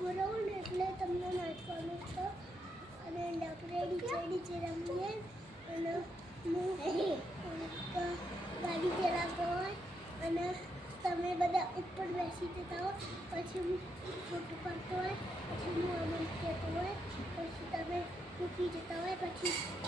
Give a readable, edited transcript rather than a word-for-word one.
ઊભો રહો ને એટલે તમને નાચવાનું છે અને રેડી છે રમીએ અને હું ગાડી ચલાવતો હોય અને તમે બધા ઉપર બેસી જતા હો પછી હું ફોટો પાડતો હોય પછી હું આમ કહેતો હોય પછી તમે મૂકી જતા હોય પછી